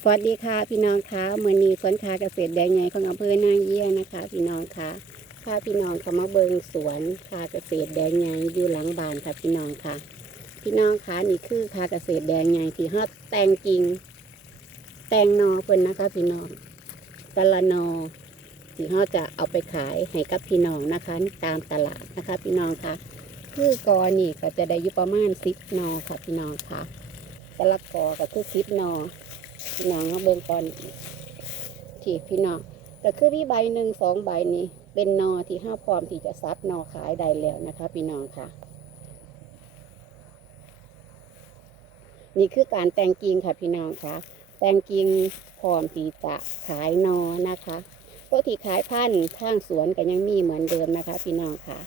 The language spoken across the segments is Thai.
สวัสดีค่ะพี่น้องคะมือนี้สวนคาเกษตรแดงใหญ่ของอำเภอนางเยี่ยนะคะ พี่น้องคะพาพี่น้องเขามาเบิงสวนคาเกษตรแดงใหญ่อยู่หลังบ้านค่ะพี่น้องค่ะ พี่น้องคะนี่คือคาเกษตรแดงใหญ่ที่ฮอดแตงกิ่งแตงนอเพิ่นนะคะ พี่น้องตะละนอที่ฮอดจะเอาไปขายให้กับพี่น้องนะคะ ตามตลาดนะคะ พี่น้องคะคือกอนี่ก็จะได้อยู่ประมาณสิบนอค่ะ พี่น้องค่ะต่ละกอก็คือสิบนอ พี่น้องมาเบิ่งก่อนที่พี่น้องก็คือมีใบหนึ่งสองใบนี้ เป็นนอที่ห้าพร้อมที่จะซับนอขายได้แล้วนะคะ พี่น้องค่ะ นี่คือการแต่งกิ่งค่ะพี่น้องค่ะ แต่งกิ่งพร้อมที่จะขายนอนะคะตัวที่ขายพันธุ์ข้างสวนก็ยังมีเหมือนเดิมนะคะ พี่น้องค่ะ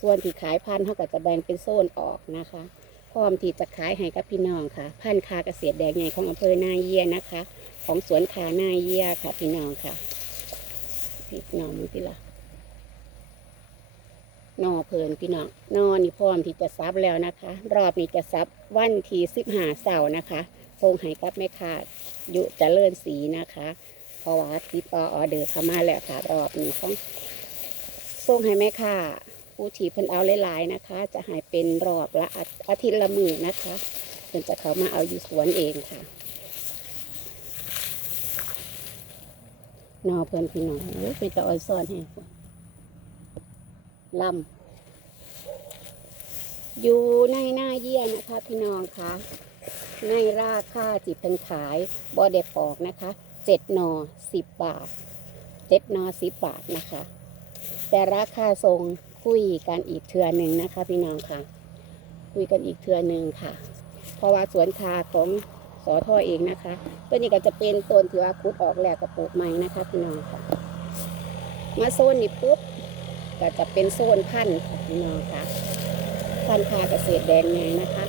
ส่วนที่ขายพันธุ์เขาก็จะแบ่งเป็นโซนออกนะคะ ร้อมที่จะขายให้กับพี่น้องค่ะ พันธุ์คาเกษตรแดงใหญ่ของอำเภอนาเยียนะคะ ของสวนคานาเยียค่ะ พี่น้องค่ะพี่น้องมึงพี่ละนอเพลินพี่น้องนอนี่พร้อมที่จะซับแล้วนะคะ รอบนี้จะซับวันที่สิบหาเสาร์นะคะส่งให้กับแม่ค้าอยู่จะเลื่อนสีนะคะ เพราะว่าติดต่อออเดอร์เข้ามาแล้วค่ะ รอบนี้ต้องส่งให้แม่ค้า ผู้ที่เพิ่นเอาหลายๆนะคะ จะให้เป็นรอบละอาทิตย์ละมือนะคะเพิ่นจะเขามาเอาอยู่สวนเองค่ะนอเพิ่นพี่น้องเป็นตะออยซ่อนให้ลำอยู่ในหน้าเยี่ยนะคะพี่น้องคะในราคาจิตเป็นขายบอเดปอกนะคะเจ็ดนอสิบบาทเจ็ดนอสิบบาทนะคะ แต่ราคาทรง คุยกันอีกเทือหนึ่งนะคะ พี่น้องค่ะ คุยกันอีกเทือหนึ่งค่ะ เพราะว่าสวนคาของสอทอเองนะคะตัวนี้ก็จะเป็นต้นที่ว่าคุดออกแล้วกับปลูกใหม่นะคะ พี่น้องค่ะ มาโซนนี้ปุ๊บก็จะเป็นโซนพันธุ์ค่ะพี่น้องค่ะพันธุ์คาเกษตรแดงไงนะคะ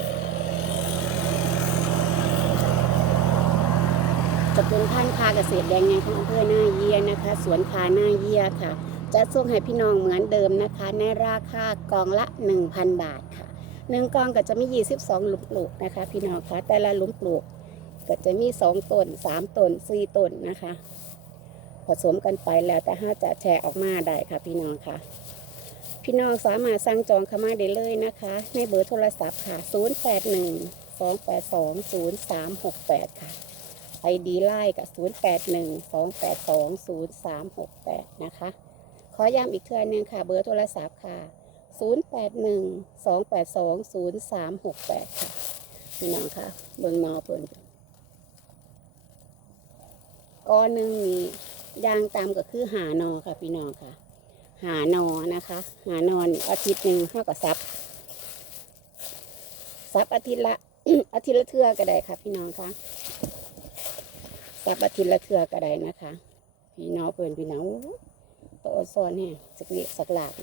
จะเป็นพันธุ์คาเกษตรแดงไงของอำเภอหน้าเยียนะคะ สวนคาหน้าเยียค่ะ จะส่งให้พี่น้องเหมือนเดิมนะคะ ในราคากองละ 1,000 บาทค่ะหนึ่งกองก็จะมี 22 หลุมปลูกนะคะ พี่น้องคะแต่ละหลุมปลูกก็จะมี 2ต้น3ต้น4ต้นนะคะ ผสมกันไปแล้วแต่ถ้าจะแชร์ออกมาได้ค่ะพี่น้องค่ะ พี่น้องสามารถสั่งจองเข้ามาได้เลยนะคะ ในเบอร์โทรศัพท์ค่ะ 081 282 0368 ค่ะไอดีไลน์กับ 081 282 0368 นะคะ ขอย้ำอีกเทื่อหนึงค่ะ เบอร์โทรศัพท์ค่ะ 081 282 0368 ค่ะพี่น้องค่ะ เบิ่งนอเพิ่นก้อนหนึ่งนี่ยางตามก็คือหานอค่ะ พี่น้องค่ะ หานอนะคะ หานอนอาทิตย์หนึ่งเท่ากับซับซับอาทิตย์ละอาทิตย์ละเทื่อก็ได้ค่ะ พี่น้องค่ะซับอาทิตย์ละเทื่อก็ได้นะคะ พี่น้องเพิ่นพี่น้อง ตซ้อนเนี่ยสักเล็กสักหลาก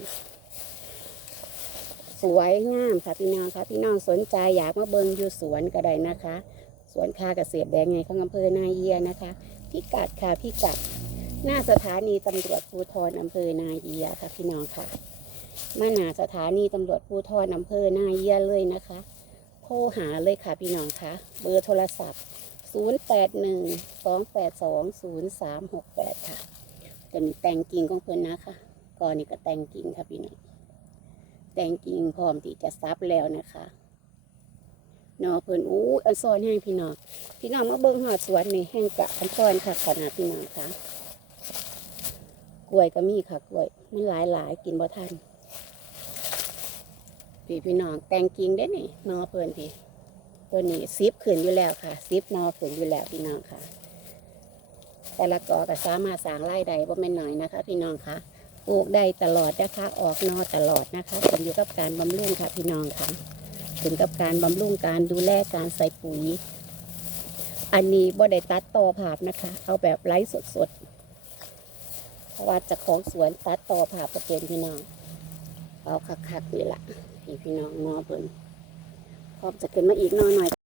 สวยงามค่ะพี่น้องค่ะพี่น้องสนใจอยากมาเบิงอยู่สวนก็ได้นะคะ สวนคาเกษตรแดงไงของอำเภอนาเยียนะคะพิกัดค่ะพิกัด หน้าสถานีตำรวจภูธรอำเภอนาเยียค่ะพี่น้องค่ะมาหนาสถานีตำรวจภูธรอำเภอนาเยียเลยนะคะโทรหาเลยค่ะพี่น้องค่ะเบอร์โทรศัพท์ 0812820368 ค่ะ จะมีแตงกิ่งของเพื่อนนะคะก่อนนี้ก็แตงกิ่งค่ะพี่น้องแตงกิ่งพร้อมที่จะซับแล้วนะคะนอเพิ่นอู้อันซอนแห้งพี่น้อง พี่น้องมาเบิ่งหอดสวนนี่แห้งกะอันซอนค่ะขนาดพี่น้องค่ะ กล้วยก็มีค่ะกล้วยมันหลายหลายๆกินบ่ทันพี่พี่น้องแตงกิ่งได้นี่นอเพิ่นพี่ ตัวนี้ซิปขึ้นอยู่แล้วค่ะซิปนอขึ้นอยู่แล้วพี่น้องค่ะ แต่ละกอก็สามารถสร้างไร่ใดบ่แม่นน้อยนะคะ พี่น้องคะปลูกได้ตลอดนะคะ ออกนอตลอดนะคะขึ้นอยู่กับการบำรุงค่ะพี่น้องค่ะขึ้นกับการบำรุงการดูแลการใส่ปุ๋ย อันนี้บ่ได้ตัดต่อผาบนะคะ เอาแบบไร้สดๆเพราะว่าจะของสวนตัดต่อผาบประเกนพี่น้อง เอาคักๆนี่ละพี่พี่น้องนอเพิ่นพร้อมจะขึ้นมาอีกนอหน่อย